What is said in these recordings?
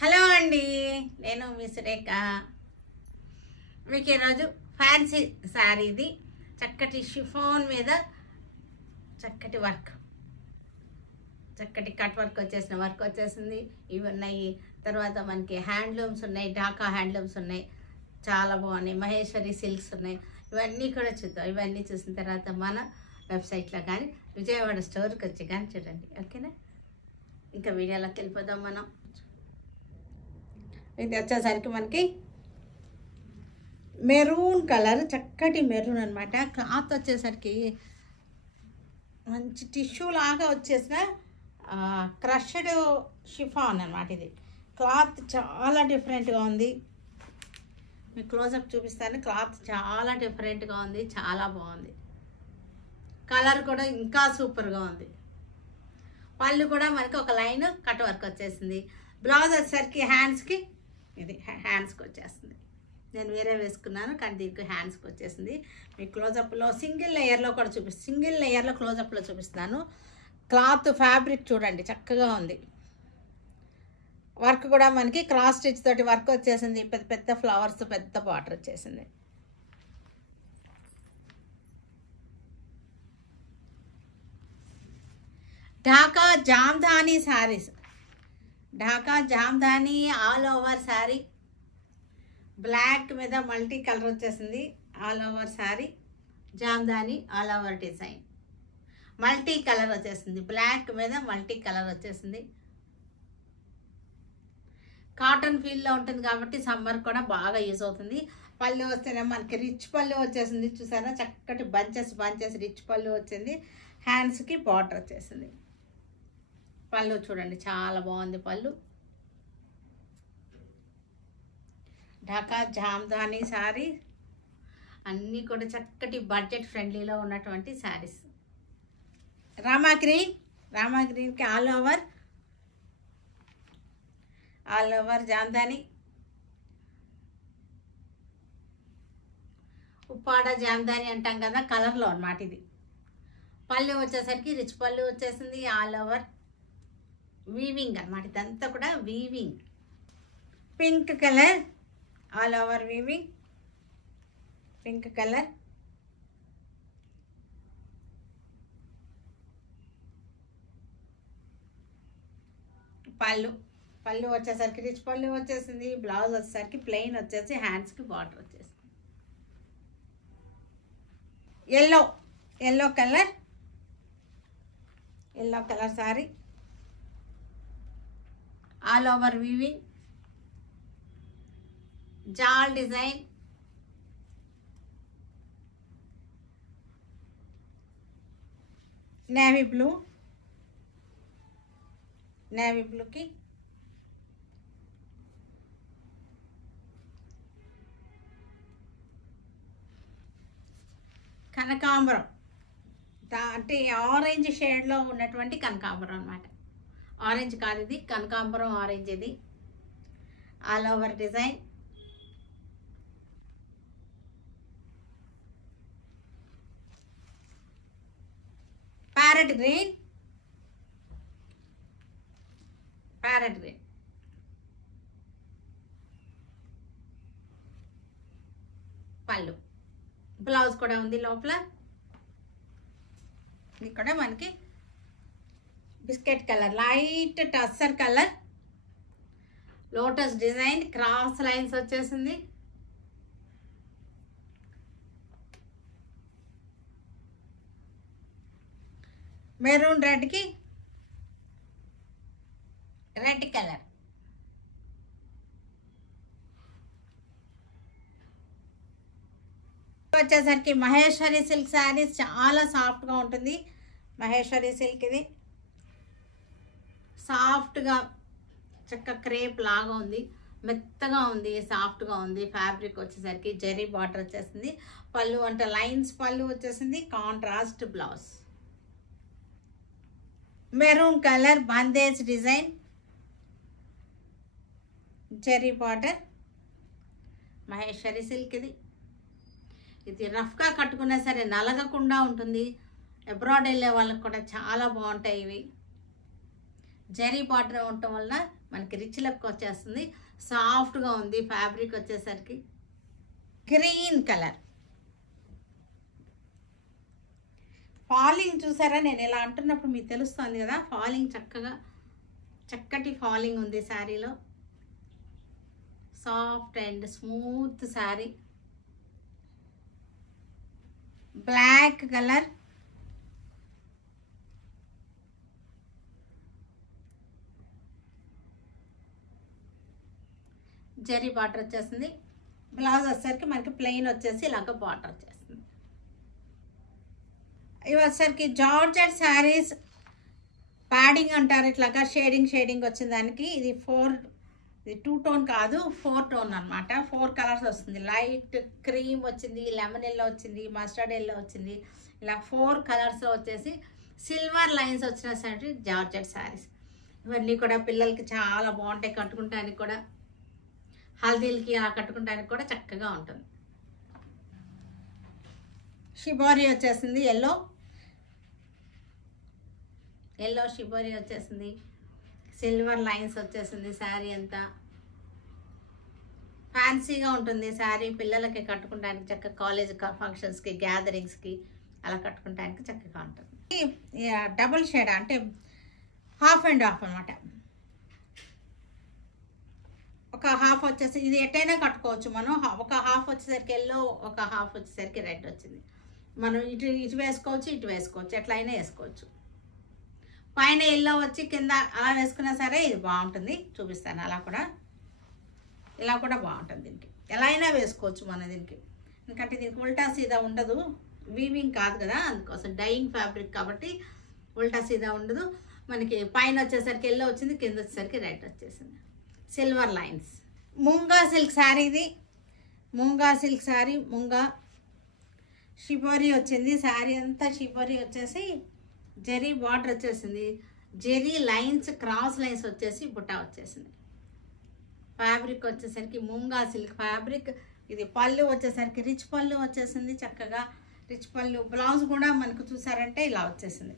Hello అండి, నేను మీ సురేఖ. మీకు ఈరోజు ఫ్యాన్సీ శారీది చక్కటి షిఫాన్ మీద చక్కటి వర్క్, చక్కటి కట్ వర్క్ వచ్చేసిన వర్క్ వచ్చేసింది. ఇవి ఉన్నాయి. తర్వాత మనకి హ్యాండ్లూమ్స్ ఉన్నాయి, ఢాకా హ్యాండ్లూమ్స్ ఉన్నాయి, చాలా బాగున్నాయి. మహేశ్వరి సిల్క్స్ ఉన్నాయి. ఇవన్నీ కూడా చూద్దాం. ఇవన్నీ చూసిన తర్వాత మన వెబ్సైట్లో కానీ విజయవాడ స్టోర్కి వచ్చి కానీ చూడండి. ఓకేనా? ఇంకా వీడియోలోకి వెళ్ళిపోదాం మనం. ఇది వచ్చేసరికి మనకి మెరూన్ కలర్, చక్కటి మెరూన్ అనమాట. క్లాత్ వచ్చేసరికి మంచి టిష్యూ లాగా వచ్చేసిన క్రష్డ్ షిఫాన్ అనమాట. ఇది క్లాత్ చాలా డిఫరెంట్గా ఉంది. మీకు క్లోజప్ చూపిస్తాను. క్లాత్ చాలా డిఫరెంట్గా ఉంది, చాలా బాగుంది. కలర్ కూడా ఇంకా సూపర్గా ఉంది. పళ్ళు కూడా మనకి ఒక లైన్ కట్ వర్క్ వచ్చేసింది. బ్లౌజ్ వచ్చేసరికి హ్యాండ్స్కి, ఇది హ్యాండ్స్కి వచ్చేస్తుంది. నేను వేరే వేసుకున్నాను కానీ దీనికి హ్యాండ్స్కి వచ్చేసింది. మీకు క్లోజప్లో సింగిల్ లేయర్లో కూడా సింగిల్ లేయర్లో క్లోజప్లో చూపిస్తున్నాను. క్లాత్ ఫ్యాబ్రిక్ చూడండి, చక్కగా ఉంది. వర్క్ కూడా మనకి క్రాస్ స్టిచ్ తోటి వర్క్ వచ్చేసింది. పెద్ద పెద్ద ఫ్లవర్స్, పెద్ద బార్డర్ వచ్చేసింది. Dhaka jamdani saris, Dhaka jamdani all over sari. Black మీద మల్టీ కలర్ వచ్చేసింది. All over sari jamdani all over design, multi colour వచ్చేసింది. బ్లాక్ మీద మల్టీ కలర్ వచ్చేసింది. కాటన్ ఫీల్లో ఉంటుంది కాబట్టి సమ్మర్ కూడా బాగా యూజ్ అవుతుంది. పళ్ళు వస్తేనే మనకి రిచ్ పళ్ళు వచ్చేసింది. చూసారా, చక్కటి బంచెస్ రిచ్ పళ్ళు వచ్చింది. హ్యాండ్స్కి బార్డర్ వచ్చేసింది. పళ్ళు చూడండి, చాలా బాగుంది పళ్ళు. ఢాకా జామ్దానీ శారీ అన్నీ కూడా చక్కటి బడ్జెట్ ఫ్రెండ్లీలో ఉన్నటువంటి శారీస్. రామా గ్రీన్కి ఆల్ ఓవర్ జామ్దానీ, ఉప్పాడ జామ్దానీ అంటాం కదా, కలర్లో అన్నమాట. ఇది పళ్ళు వచ్చేసరికి రిచ్ పళ్ళు వచ్చేసింది. ఆల్ ఓవర్ వీవింగ్ అన్నమాట. ఇదంతా కూడా weaving. Pink colour, all over weaving, pink colour. పళ్ళు వచ్చేసరికి రిచ్ పళ్ళు వచ్చేసింది. బ్లౌజ్ వచ్చేసరికి ప్లెయిన్ వచ్చేసి హ్యాండ్స్కి బార్డర్ వచ్చేసింది. Yellow colour sari, all over weaving, jaal design. Navy బ్లూకి కనకాంబరం, అంటే ఆరెంజ్ షేడ్లో ఉన్నటువంటి కనకాంబరం అన్నమాట. ఆరెంజ్ కాదు ఇది, కనకాంబరం ఆరెంజ్. ఇది all over design. Parrot green, పళ్ళు. బ్లౌజ్ కూడా ఉంది లోపల. ఇక్కడ మనకి biscuit colour, light tussar colour, lotus design, cross lines వచ్చేసింది. మెరూన్ రెడ్కి రెడ్ కలర్. వచ్చేసరికి మహేశ్వరి సిల్క్ శారీస్, చాలా సాఫ్ట్గా ఉంటుంది. మహేశ్వరి సిల్క్ ఇది సాఫ్ట్గా చక్క క్రేప్ లాగా ఉంది, మెత్తగా ఉంది, సాఫ్ట్గా ఉంది. ఫ్యాబ్రిక్ వచ్చేసరికి జెరీ బార్డర్ వచ్చేసింది. పళ్ళు అంటే లైన్స్ పళ్ళు వచ్చేసింది. Contrast blouse. Maroon colour bandhej design, zari border, Maheshwari silk. ఇది రఫ్గా కట్టుకున్నా సరే నలగకుండా ఉంటుంది. అబ్రాడ్ వెళ్ళే వాళ్ళకి కూడా చాలా బాగుంటాయి ఇవి. జరీ బార్డర్ ఉండటం వల్ల మనకి రిచ్ లుక్ వచ్చేస్తుంది. సాఫ్ట్గా ఉంది ఫ్యాబ్రిక్ వచ్చేసరికి. గ్రీన్ కలర్ ఫాలింగ్ చూసారా, నేను ఇలా అంటున్నప్పుడు మీకు తెలుస్తుంది కదా, ఫాలింగ్ చక్కటి ఫాలింగ్ ఉంది శారీలో. Soft and smooth sari. Black colour zari border వచ్చేసింది. బ్లౌజ్ వచ్చేసరికి మనకి ప్లెయిన్ వచ్చేసి ఇలాగ బార్డర్ వచ్చేస్తుంది. ఇవి వచ్చేసరికి జార్జెట్ శారీస్ ప్యాడింగ్ అంటారు, ఇట్లాగా షేడింగ్ వచ్చింది దానికి. ఇది 2 టోన్ కాదు, 4 టోన్ అనమాట. 4 కలర్స్ వస్తుంది. లైట్ క్రీమ్ వచ్చింది, లెమన్ ఎల్లో వచ్చింది, మస్టర్డ్ ఎల్లో వచ్చింది. ఇలా 4 కలర్స్లో వచ్చేసి సిల్వర్ లైన్స్ వచ్చిన జార్జెట్ శారీస్. ఇవన్నీ కూడా పిల్లలకి చాలా బాగుంటాయి, కట్టుకుంటానికి కూడా, హల్దీలకి అలా కట్టుకుంటానికి కూడా చక్కగా ఉంటుంది. షిబోరి వచ్చేసింది, ఎల్లో షిబోరి వచ్చేసింది. సిల్వర్ లైన్స్ వచ్చేసింది. శారీ అంతా ఫ్యాన్సీగా ఉంటుంది. శారీ పిల్లలకి కట్టుకుంటానికి చక్కగా, కాలేజ్ ఫంక్షన్స్కి, గ్యాదరింగ్స్కి అలా కట్టుకుంటానికి చక్కగా ఉంటుంది. డబుల్ షేడ్ అంటే హాఫ్ అండ్ హాఫ్ అనమాట. ఒక హాఫ్ వచ్చేసి ఇది ఎట్టయినా కట్టుకోవచ్చు మనం. ఒక హాఫ్ వచ్చేసరికి ఎల్లో, ఒక హాఫ్ వచ్చేసరికి రెడ్ వచ్చింది. మనం ఇటు వేసుకోవచ్చు, ఇటు వేసుకోవచ్చు, ఎట్లయినా వేసుకోవచ్చు. పైన ఎల్లో వచ్చి కింద అలా వేసుకున్నా సరే ఇది బాగుంటుంది. చూపిస్తాను అలా కూడా, ఇలా కూడా బాగుంటుంది. దీనికి ఎలా అయినా వేసుకోవచ్చు మనం దీనికి, ఎందుకంటే దీనికి ఉల్టా సీదా ఉండదు, వీవింగ్ కాదు కదా, అందుకోసం డైయింగ్ ఫ్యాబ్రిక్ కాబట్టి ఉల్టా సీదా ఉండదు. మనకి పైన వచ్చేసరికి ఎల్లో వచ్చింది, కింద వచ్చేసరికి రెడ్ వచ్చేసింది. Silver lines. Munga silk sari ఇది. ముంగా సిల్క్ శారీ, ముంగా షిబోరి వచ్చింది. శారీ అంతా షిబోరి వచ్చేసి జరీ బార్డర్ వచ్చేసింది. జరీ లైన్స్, క్రాస్ లైన్స్ వచ్చేసి బుట్ట వచ్చేసింది. ఫ్యాబ్రిక్ వచ్చేసరికి ముంగా సిల్క్ ఫ్యాబ్రిక్. ఇది పళ్ళు వచ్చేసరికి రిచ్ పళ్ళు వచ్చేసింది, చక్కగా రిచ్ పళ్ళు. బ్లౌజ్ కూడా మనకు చూసారంటే ఇలా వచ్చేసింది.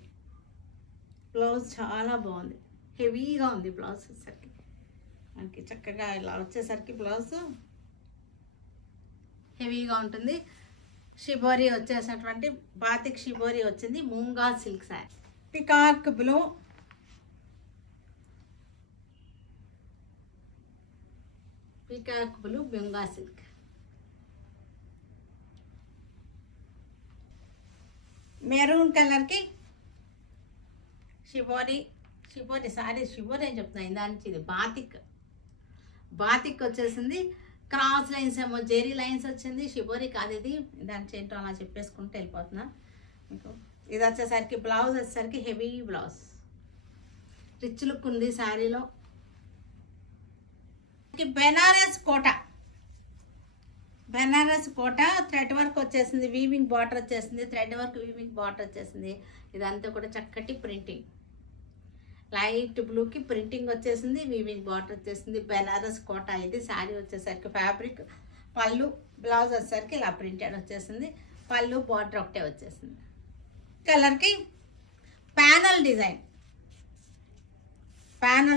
బ్లౌజ్ చాలా బాగుంది, హెవీగా ఉంది బ్లౌజ్ వచ్చేసరికి మనకి. చక్కగా ఇలా వచ్చేసరికి బ్లౌజ్ హెవీగా ఉంటుంది. షిబోరి వచ్చేసినటువంటి బాతిక్ షిబోరి వచ్చింది. Munga silk sari. Peacock blue, munga silk. Maroon కలర్కి షిబోరి సారీ, షిబోరి అని చెప్తున్నాను దాని. ఇది బాతిక్ వచ్చేసింది. క్రాస్ లైన్స్ ఏమో జెరీ లైన్స్ వచ్చింది. షిబోరి కాదు ఇది, దాని ఏంటో అలా చెప్పేసుకుంటూ వెళ్ళిపోతున్నా మీకు. ఇది వచ్చేసరికి బ్లౌజ్ వచ్చేసరికి హెవీ బ్లౌజ్, రిచ్ లుక్ ఉంది శారీలో. బెనారస్ కోట థ్రెడ్ వర్క్ వచ్చేసింది. వీవింగ్ బార్డర్ వచ్చేసింది. థ్రెడ్ వర్క్ వీవింగ్ బార్డర్ వచ్చేసింది. ఇదంతా కూడా చక్కటి ప్రింటింగ్. లైట్ బ్లూకి ప్రింటింగ్ వచ్చేసింది, వీవింగ్ బార్డర్ వచ్చేసింది. బెనారస్ కోట ఇది. శారీ వచ్చేసరికి ఫ్యాబ్రిక్, పళ్ళు, బ్లౌజ్ వచ్చేసరికి ఇలా ప్రింటెడ్ వచ్చేసింది. పళ్ళు బార్డర్ ఒకటే వచ్చేసింది. కలర్కి panel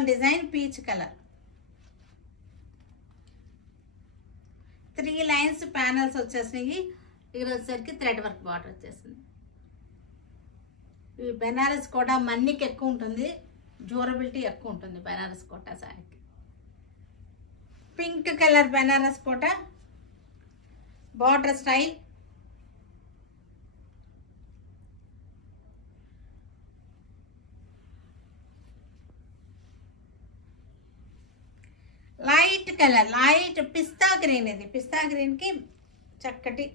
design peach colour. 3 lines panels వచ్చేసినాయి. ఇక్కడ వచ్చేసరికి థ్రెడ్ వర్క్ బార్డర్ వచ్చేసింది. ఈ బెనారస్ కోట మన్నికి ఎక్కువ ఉంటుంది, డ్యూరబిలిటీ ఎక్కువ ఉంటుంది బెనారస్ కోట శారీకి. Pink colour Benaras Kota border style. Light colour, light pista green. ఇది పిస్తా గ్రీన్కి చక్కటి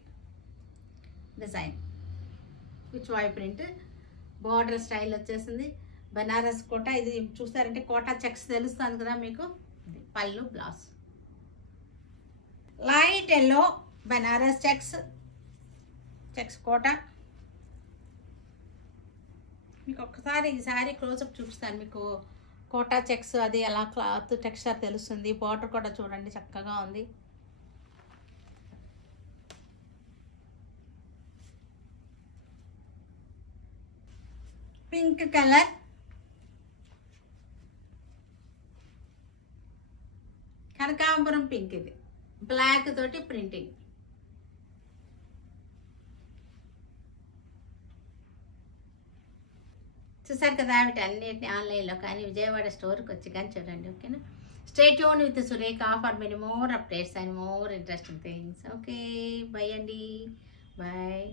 design, pichwai print, border style వచ్చేసింది. బెనారస్ కోట ఇది చూస్తారంటే కోటా చెక్స్ తెలుస్తుంది కదా మీకు. పళ్ళు, blouse. Light yellow Benaras checks Kota. మీకు ఒక్కసారి ఈ శారీ క్లోజప్ చూపిస్తాను మీకు. కోటా చెక్స్ అది ఎలా క్లాత్ టెక్స్చర్ తెలుస్తుంది. బార్డర్ కూడా చూడండి చక్కగా ఉంది. పింక్ కలర్, కనకాంబరం పింక్ ఇది, బ్లాక్ తోటి ప్రింటింగ్. చూసారు కదా వీటన్నిటిని ఆన్లైన్లో కానీ విజయవాడ స్టోర్కి వచ్చి కానీ చూడండి. ఓకేనా? Stay tune with Surekha for many more updates and more interesting things. Okay, by అండి, బాయ్.